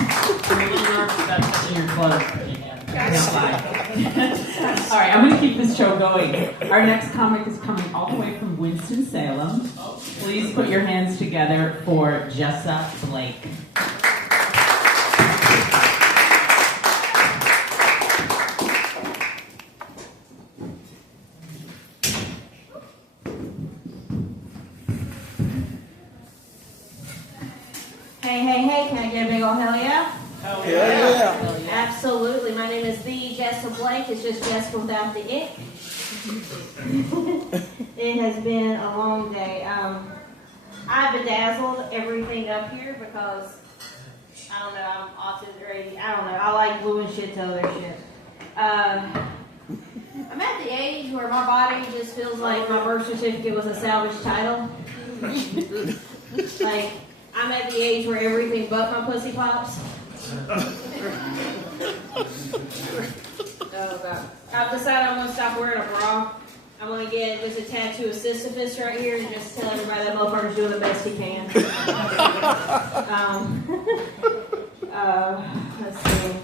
I'm a little nervous about touching your clothes, but you can. All right, I'm going to keep this show going. Our next comic is coming all the way from Winston-Salem. Please put your hands together for Jessa Blake. Hey, can I get a big ol' hell yeah? Hell yeah. Absolutely. My name is the Jessa Blake. It's just Jess without the it. It has been a long day. I bedazzled everything up here because, I don't know, I'm autistic crazy. I don't know. I like gluing shit to other shit. I'm at the age where my body just feels like my birth certificate was a salvage title. Like, I'm at the age where everything but my pussy pops. Oh, God. I've decided I'm going to stop wearing a bra. I'm going to get just a tattoo of Sisyphus right here and just tell everybody that motherfucker's doing the best he can. Let's see.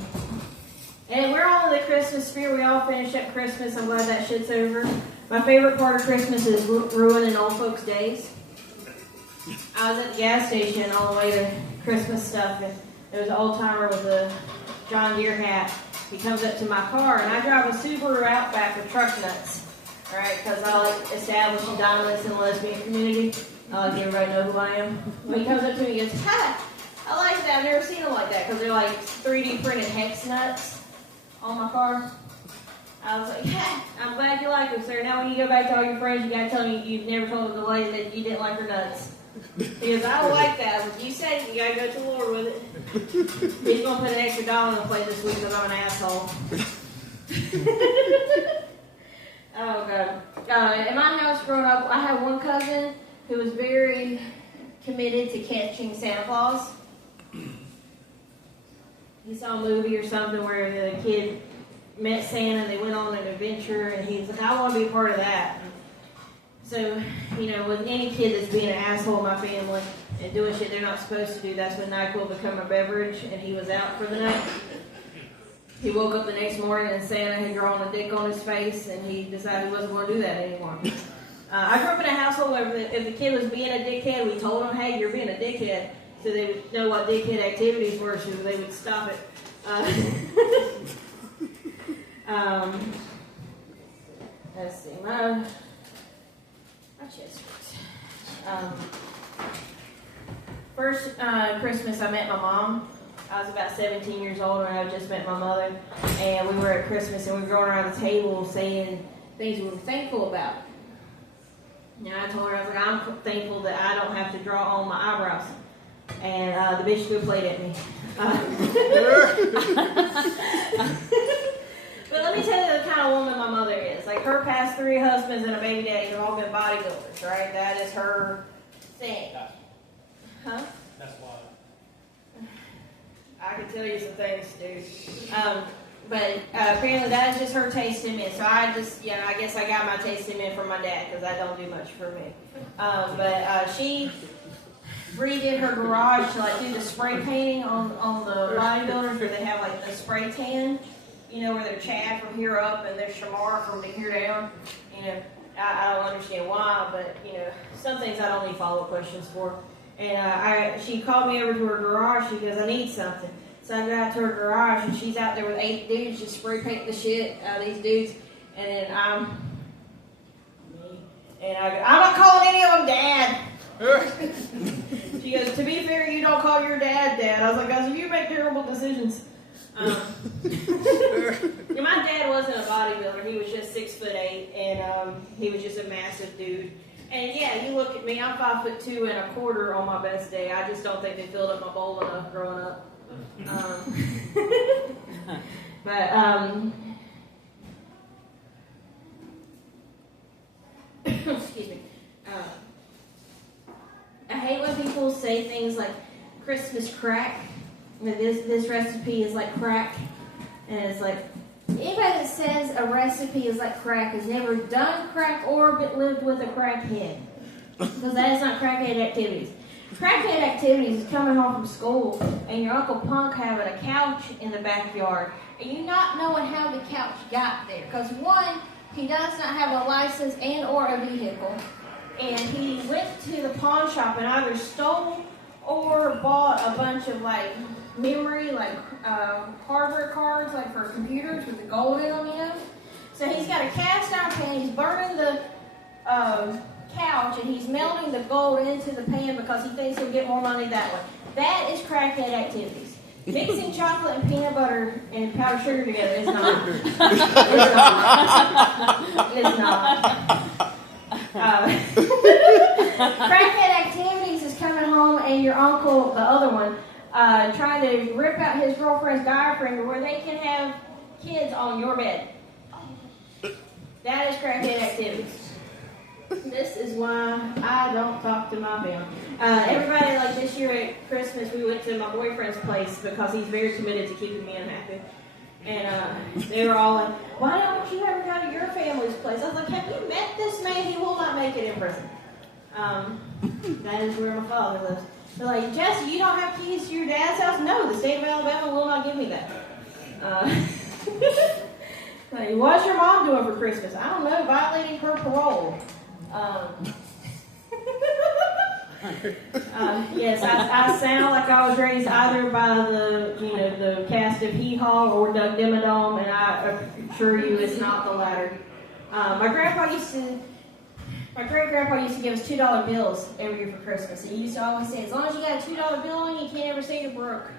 And we're all in the Christmas spirit. We all finished up Christmas. I'm glad that shit's over. My favorite part of Christmas is ruining old folks' days. I was at the gas station on the way to Christmas stuff, and there was an old timer with a John Deere hat. He comes up to my car, and I drive a Subaru Outback with truck nuts, right? Because I like establishing dominance in the lesbian community. I like everybody to know who I am. When he comes up to me, he goes, "Hi, I like that. I've never seen them like that because they're like 3D printed hex nuts on my car." I was like, "Yeah, I'm glad you like them, sir. Now when you go back to all your friends, you gotta tell me you've never told the lady that you didn't like her nuts." He goes, "I don't like that." I was like, "You said it, you gotta go to the Lord with it." He's gonna put an extra $1 on the plate this week because I'm an asshole. Oh, God. In my house growing up, I had one cousin who was very committed to catching Santa Claus. He saw a movie or something where the kid met Santa and they went on an adventure, and he was like, "I want to be a part of that." So, with any kid that's being an asshole in my family and doing shit they're not supposed to do, that's when NyQuil become a beverage, and he was out for the night. He woke up the next morning and Santa had drawn a dick on his face, and he decided he wasn't going to do that anymore. I grew up in a household where if the kid was being a dickhead, we told him, "Hey, you're being a dickhead," so they would know what dickhead activities were, so they would stop it. Let's see, my chest hurts. First Christmas I met my mom. I was about 17 years old when I just met my mother, and we were at Christmas and we were going around the table saying things we were thankful about. And I told her, I was like, "I'm thankful that I don't have to draw on my eyebrows." And the bitch threw a plate at me. But let me tell you the kind of woman my mother is. Like, her past 3 husbands and a baby daddy have all been bodybuilders, right? That is her thing. Huh? That's why. I can tell you some things, dude. But apparently that is just her taste in men. So I guess I got my taste in men from my dad because that don't do much for me. But she redid her garage to do the spray painting on the bodybuilders where they have the spray tan. Where they're Chad from here up and they're Shamar from here down. I don't understand why, but some things I don't need follow-up questions for. And she called me over to her garage. She goes, "I need something." So I go out to her garage, and she's out there with 8 dudes just spray painting the shit out of these dudes. And then I'm me. And I go, "I'm not calling any of them Dad." She goes, "To be fair, you don't call your dad Dad." I was like, "Guys, you make terrible decisions." My dad wasn't a bodybuilder. He was just 6'8", and he was just a massive dude. And yeah, you look at me, I'm 5'2" and a quarter on my best day. I just don't think they filled up my bowl enough growing up. Excuse me. I hate when people say things like Christmas crack. This recipe is like crack. And it's like, anybody that says a recipe is like crack has never done crack or lived with a crackhead. Because that is not crackhead activities. Crackhead Activities is coming home from school, and your Uncle Punk having a couch in the backyard, and you not knowing how the couch got there. Because one, he does not have a license and or a vehicle, and he went to the pawn shop and either stole or bought a bunch of like memory, like hardware cards, like for computers with the gold in them, you know. So he's got a cast iron pan. He's burning the couch and he's melting the gold into the pan because he thinks he'll get more money that way. That is crackhead activities. Mixing chocolate and peanut butter and powdered sugar together is not. It's not. It's not. Crackhead Activities is coming home and your uncle, the other one, trying to rip out his girlfriend's diaphragm where they can have kids on your bed. That is crackhead activities. This is why I don't talk to my family. Everybody, like this year at Christmas, we went to my boyfriend's place because he's very committed to keeping me unhappy. And they were all like, why don't you ever go to your family's place? I was like, have you met this man? He will not make it in prison. That is where my father lives. They're like, Jesse, you don't have keys to your dad's house? No, the state of Alabama will not give me that. Like, what's your mom doing for Christmas? I don't know, violating her parole. Yes, I sound like I was raised either by the cast of Hee Haw or Doug Dimmadome, and I assure you it's not the latter. My great grandpa used to give us $2 bills every year for Christmas. He used to always say, as long as you got a $2 bill on you, you can't ever say you're broke.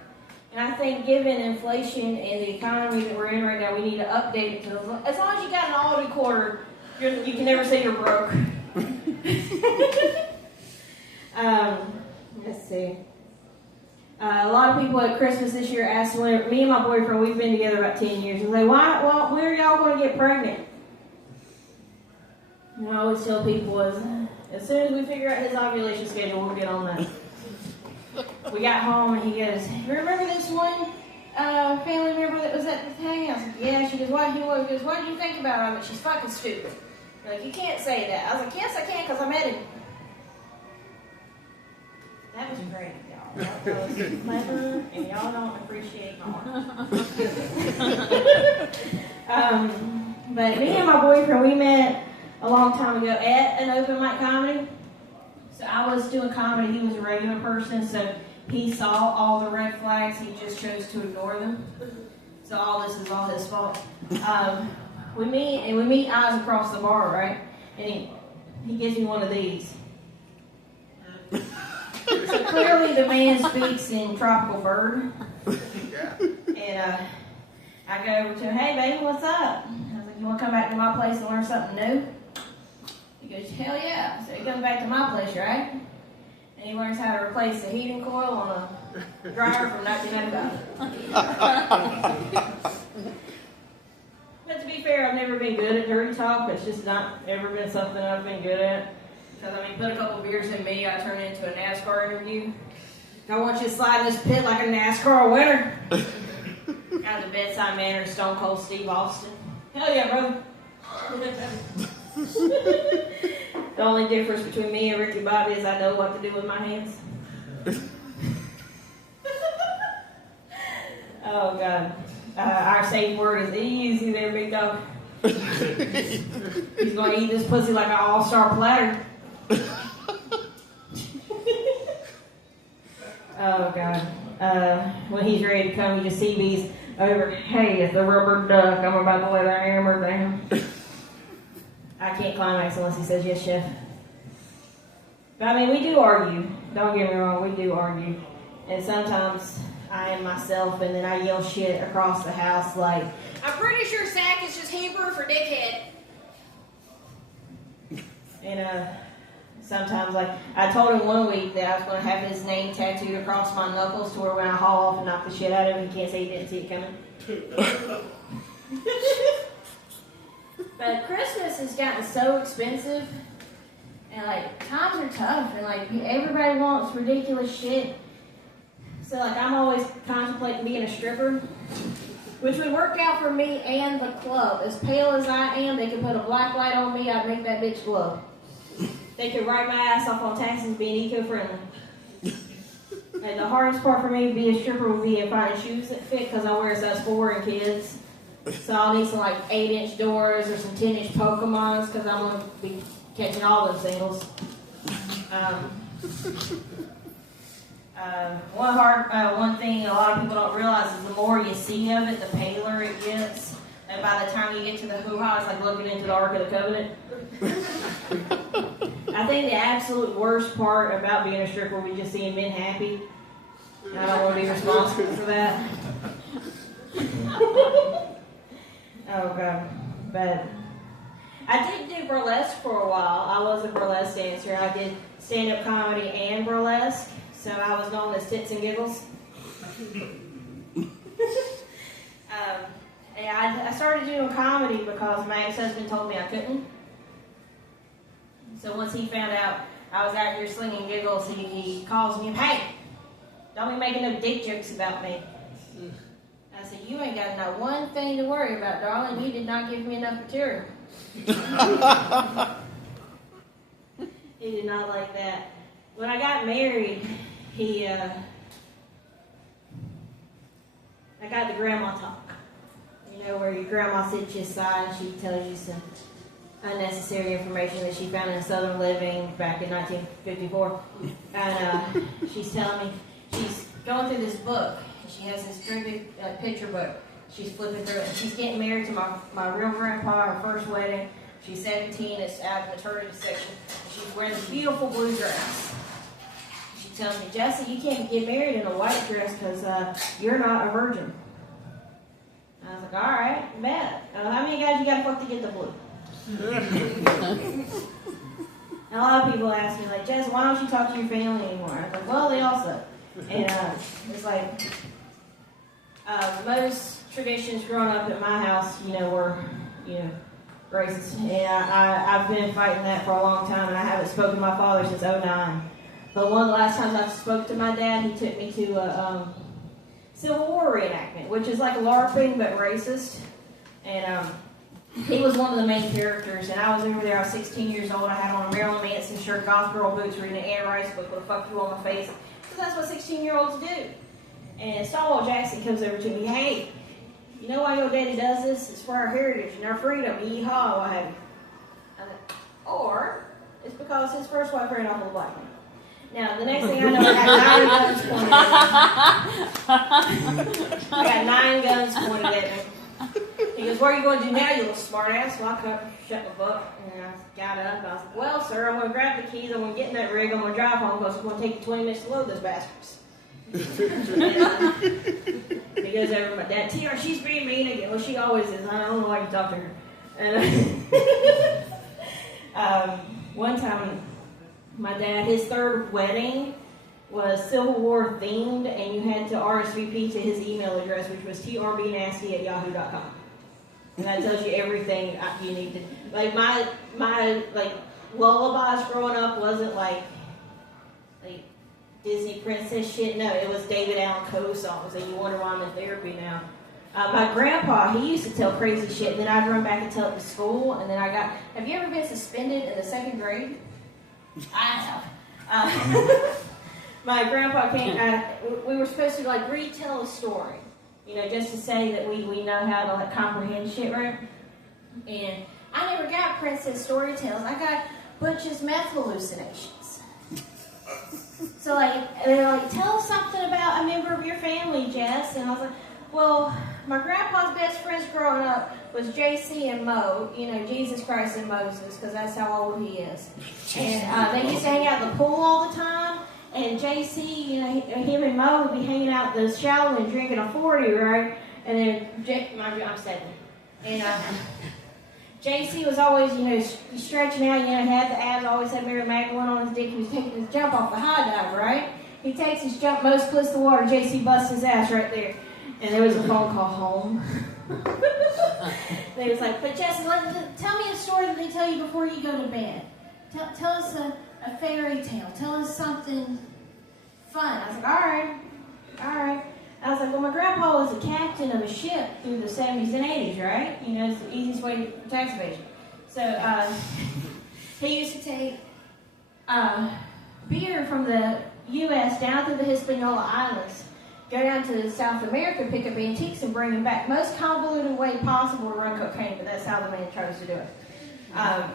And I think given inflation and the economy that we're in right now, we need to update it to as long as you got an Aldi quarter, you can never say you're broke. Let's see. A lot of people at Christmas this year asked me and my boyfriend, we've been together about 10 years, and they when are y'all going to get pregnant? And I always tell people as soon as we figure out his ovulation schedule, we'll get on that. We got home and he goes, you remember this one family member that was at the thing? I was like, yeah. She goes, what did you think about her? I mean, she's fucking stupid. They're like, you can't say that. I was like, yes, I can because I met him. That was great, y'all. That was clever, and y'all don't appreciate my art. But me and my boyfriend, we met a long time ago at an open mic comedy. So I was doing comedy, he was a regular person, so he saw all the red flags, he just chose to ignore them. So all this is all his fault. We meet eyes across the bar, right? And he gives me one of these. So clearly the man speaks in tropical bird. And I go over to him, hey baby, what's up? I was like, you want to come back to my place and learn something new? He goes, hell yeah. So he comes back to my place, right? And he learns how to replace the heating coil on a dryer from 1995. But to be fair, I've never been good at dirty talk. It's just not ever been something I've been good at. Because, I mean, put a couple beers in me, I turn it into a NASCAR interview. I want you to slide in this pit like a NASCAR winner. Got the bedside manner of Stone Cold Steve Austin. Hell yeah, brother. The only difference between me and Ricky Bobby is I know what to do with my hands. Oh, God. Our safe word is easy there, big dog. He's going to eat this pussy like an all-star platter. Oh, God. When he's ready to come, you just see these over. Hey, it's a rubber duck. I'm about to let our hammer down. I can't climax unless he says yes, chef. But I mean, we do argue. Don't get me wrong, we do argue. And sometimes I am myself, and then I yell shit across the house like, I'm pretty sure sack is just Hebrew for dickhead. And sometimes, like, I told him one week that I was going to have his name tattooed across my knuckles to where when I haul off and knock the shit out of him, he can't say he didn't see it coming. But Christmas has gotten so expensive, and like times are tough, and like everybody wants ridiculous shit. So like I'm always contemplating being a stripper, which would work out for me and the club. As pale as I am, they could put a black light on me, I'd make that bitch glow. They could write my ass off on taxes being eco-friendly. And the hardest part for me to be a stripper would be finding shoes that fit because I wear a size 4 in kids. So I'll need some like 8-inch doors or some 10-inch Pokemons because I'm going to be catching all those singles. One thing a lot of people don't realize is the more you see of it, the paler it gets. And by the time you get to the hoo-ha, it's like looking into the Ark of the Covenant. I think the absolute worst part about being a stripper would be just seeing men happy. And I don't want to be responsible for that. Oh, God. But I did do burlesque for a while. I was a burlesque dancer. I did stand-up comedy and burlesque. So I was known as Tits and Giggles. And I started doing comedy because my ex-husband told me I couldn't. So once he found out I was out here slinging giggles, he calls me, "Hey, don't be making no dick jokes about me." I said, "You ain't got not one thing to worry about, darling. You did not give me enough material." He did not like that. When I got married, I got the grandma talk. You know, where your grandma sits you aside and she tells you some unnecessary information that she found in Southern Living back in 1954. And she's telling me, she's going through this book. She has this very big picture book. She's flipping through it. And she's getting married to my real grandpa, her first wedding. She's 17. It's out of the maternity section. She's wearing this beautiful blue dress. She tells me, "Jesse, you can't get married in a white dress because you're not a virgin." I was like, "All right, bet. How many guys you got to fuck to get the blue?" And a lot of people ask me, like, "Jess, why don't you talk to your family anymore?" I was like, "Well, they all suck." And it's like, most traditions growing up at my house, were, racist. And I've been fighting that for a long time, and I haven't spoken to my father since '09. But one of the last times I spoke to my dad, he took me to a Civil War reenactment, which is like LARPing but racist. And he was one of the main characters, and I was over there. I was 16 years old. I had on a Marilyn Manson shirt, goth girl boots, reading an Anne Rice book with a "fuck you" on my face, because that's what 16-year-olds do. And Stonewall Jackson comes over to me, "Hey, you know why your daddy does this? It's for our heritage and our freedom. Yeehaw, what have you?" Or it's because his first wife ran off with a black man. Now, the next thing I know, I got 9 guns pointed at me. I got 9 guns pointed at me. He goes, "What are you going to do now, you little smart ass?" So I shut my book, and I got up. I was like, "Well, sir, I'm going to grab the keys. I'm going to get in that rig. I'm going to drive home because it's going to take you 20 minutes to load those bastards." He goes over to my dad. "TR, she's being mean again." Well, she always is. I don't know why you talk to her. And one time, my dad, his third wedding was Civil War themed, and you had to RSVP to his email address, which was trbnasty@yahoo.com. And that tells you everything you need to. Like my lullabies growing up wasn't like Disney princess shit. No, it was David Allan Coe songs, and you wonder why I'm in therapy now. My grandpa, he used to tell crazy shit, and then I'd run back and tell it to school, and then have you ever been suspended in the 2nd grade? I have. My grandpa came, we were supposed to retell a story, just to say that we know how to comprehend shit, right? And I never got princess story tales. I got Butch's meth hallucinations. So they were like, "Tell us something about a member of your family, Jess." And I was like, "Well, my grandpa's best friends growing up was JC and Mo, Jesus Christ and Moses, because that's how old he is. And they used to hang out in the pool all the time. And JC, him and Mo would be hanging out in the shower and drinking a 40, right? And then, I'm 7. And JC was always, stretching out, had the abs, always had Mary Magdalene on his dick. He was taking his jump off the high dive, right? He takes his jump, Mo's close to the water, JC busts his ass right there. And there was a phone call home. They was like, "But Jesse, tell me a story that they tell you before you go to bed. Tell us a fairy tale. Tell us something fun." I was like, all right. I was like, "Well, my grandpa was a captain of a ship through the 70s and 80s, right? It's the easiest way to tax evasion. So he used to take beer from the U.S. down to the Hispaniola Islands, go down to South America, pick up antiques, and bring them back. Most convoluted way possible to run cocaine, but that's how the man chose to do it. I'm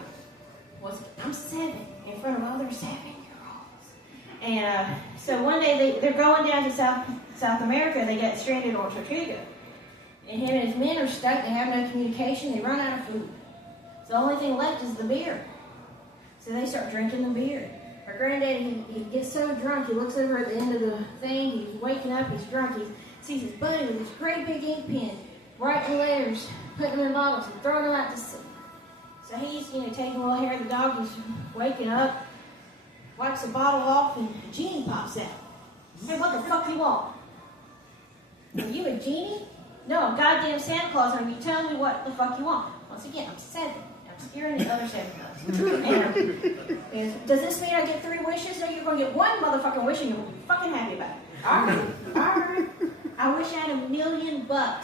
7 in front of other 7-year-olds. And so one day they're going down to South America. They get stranded on Tortuga. And him and his men are stuck. They have no communication. They run out of food. So the only thing left is the beer. So they start drinking the beer. Our granddaddy, he gets so drunk, he looks over at the end of the thing. He's waking up. He's drunk. He sees his buddy with this great big ink pen, writing letters, putting them in bottles, and throwing them out to sea. So he's, taking a little hair of the dog. He's waking up, wipes the bottle off, and a genie pops out. Hey, what the fuck do you want? Are you a genie? No, I'm goddamn Santa Claus, and you tell me what the fuck you want. Once again, I'm 7. I'm scaring the other 7-year-olds. And does this mean I get 3 wishes? No, you're going to get 1 motherfucking wish, and you'll be fucking happy about it. All right. I wish I had $1 million. All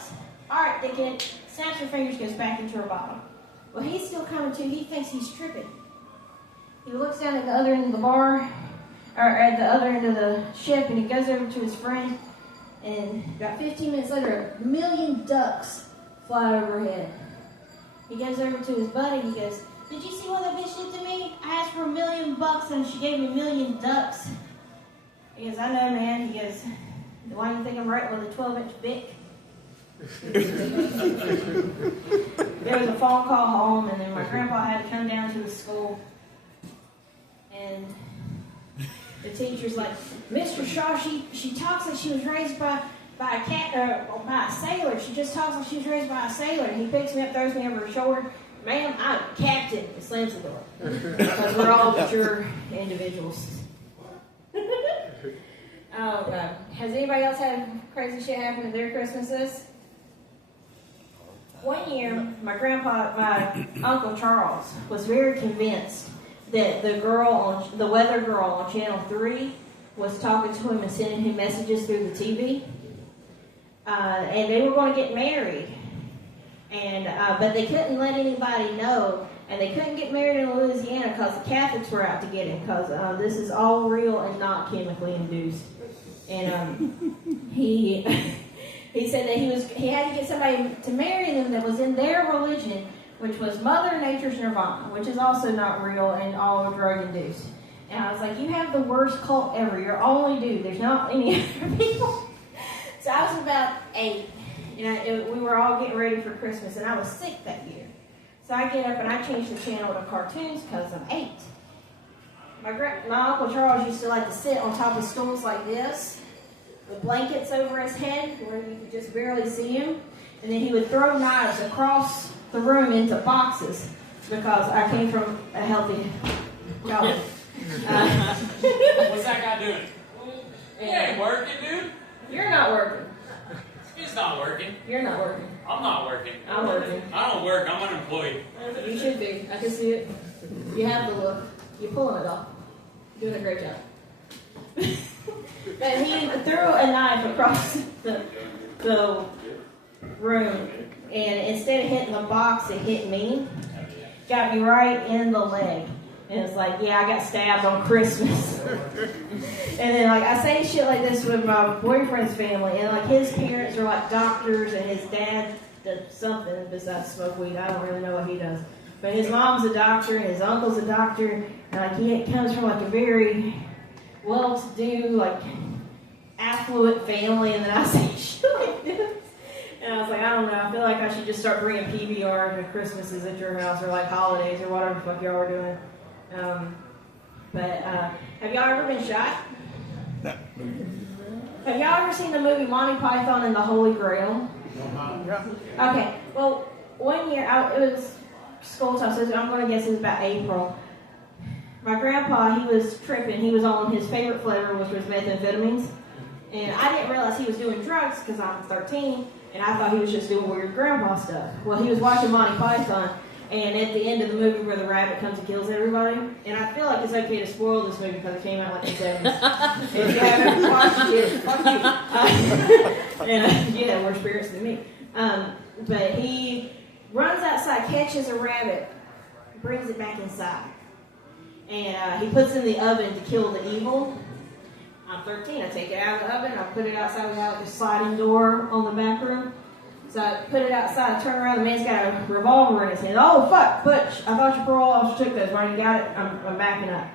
right, they get it. Snaps her fingers, goes back into her bottle. Well, he's still coming to. He thinks he's tripping. He looks down at the other end of the bar, or at the other end of the ship, and he goes over to his friend. And about 15 minutes later, 1 million ducks fly overhead. He goes over to his buddy and he goes, "Did you see what that bitch did to me? I asked for $1 million and she gave me 1 million ducks." He goes, "I know, man." He goes, "Why do you think I'm writing with a 12-inch Bic?" There was a phone call home, and then my grandpa had to come down to the school. And the teacher's like, "Mr. Shaw, she talks like she was raised by a cat or by a sailor. She just talks like she was raised by a sailor." And he picks me up, throws me over his shoulder. "Ma'am, I'm a captain," and slams the door. Because we're all mature individuals. Oh, God. Has anybody else had crazy shit happen at their Christmases? One year, my Uncle Charles was very convinced that the weather girl on Channel 3 was talking to him and sending him messages through the TV. And they were going to get married. But they couldn't let anybody know. And they couldn't get married in Louisiana because the Catholics were out to get him, because this is all real and not chemically induced. And he said that he had to get somebody to marry them that was in their religion, which was Mother Nature's Nirvana, which is also not real and all drug-induced. And I was like, "You have the worst cult ever. You're only dude. There's not any other people." So I was about 8, and we were all getting ready for Christmas, and I was sick that year. So I get up and I change the channel to cartoons because I'm 8. My Uncle Charles used to like to sit on top of stools like this, with blankets over his head where you could just barely see him. And then he would throw knives across the room into boxes because I came from a healthy college. What's that guy doing? He ain't working, dude. You're not working. He's not working. You're not working. I'm not working. I'm working. I don't work. I'm unemployed. You should be. I can see it. You have the look. You're pulling it off. You're doing a great job. But he threw a knife across the room, and instead of hitting the box, it hit me. Got me right in the leg. And it's like, yeah, I got stabbed on Christmas. And then, like, I say shit like this with my boyfriend's family, and, like, his parents are, like, doctors, and his dad does something besides smoke weed. I don't really know what he does. But his mom's a doctor, and his uncle's a doctor, and, like, he comes from, like, a very well-to-do, like, affluent family, and then I say shit like this. And I was like, I don't know, I feel like I should just start bringing PBR to Christmases at your house, or, like, holidays, or whatever the fuck y'all are doing. Have y'all ever been shot? No. Have y'all ever seen the movie Monty Python and the Holy Grail? Okay, well, one year, it was school time, so I'm going to guess it was about April. My grandpa, he was tripping. He was on his favorite flavor, which was methamphetamines. And I didn't realize he was doing drugs because I'm 13, and I thought he was just doing weird grandpa stuff. Well, he was watching Monty Python, and at the end of the movie where the rabbit comes and kills everybody, and I feel like it's okay to spoil this movie because it came out like in the 70s. If you haven't watched it, fuck you. You have more experience than me. But he runs outside, catches a rabbit, brings it back inside. And he puts it in the oven to kill the evil. I'm 13. I take it out of the oven. I put it outside. We have like a sliding door on the back room. So I put it outside. I turn around. The man's got a revolver in his hand. Oh, fuck, Butch. I thought your parole officer took those. Why you got it? I'm backing up.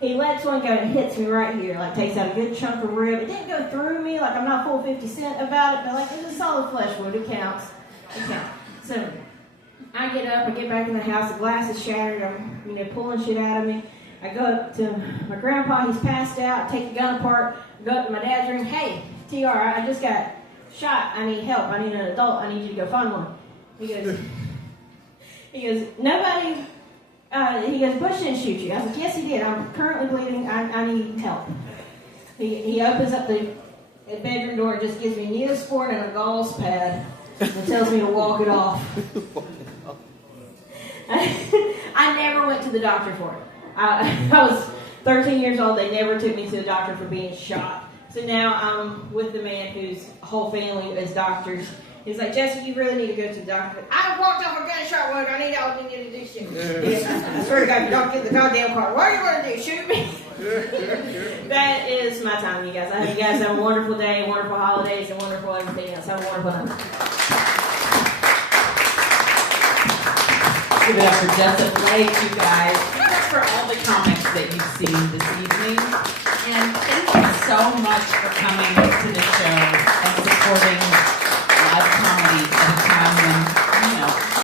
He lets one go and hits me right here. Like, takes out a good chunk of rib. It didn't go through me. Like, I'm not full 50 Cent about it. But, like, it's a solid flesh wound. It counts. It counts. So I get up. I get back in the house. The glass is shattered. I'm, pulling shit out of me. I go up to my grandpa. He's passed out. Take the gun apart. Go up to my dad's room. Hey, TR, I just got shot. I need help. I need an adult. I need you to go find one. He goes, nobody, he goes, Bush didn't shoot you. I said, yes, he did. I'm currently bleeding. I need help. He opens up the bedroom door, just gives me Neosporin and a gauze pad and tells me to walk it off. I never went to the doctor for it. I was 13 years old. They never took me to the doctor for being shot. So now I'm with the man whose whole family is doctors. He's like, Jesse, you really need to go to the doctor. I walked off a gunshot wound. I need help. You need to do shit. I swear to God, you don't get the goddamn car. What are you going to do? Shoot me? That is my time, you guys. I hope you guys have a wonderful day, wonderful holidays, and wonderful everything else. Have a wonderful night. Give it up for Jessup Blake, you guys. Give it up for all the comics that you've seen this evening. And thank you so much for coming to the show.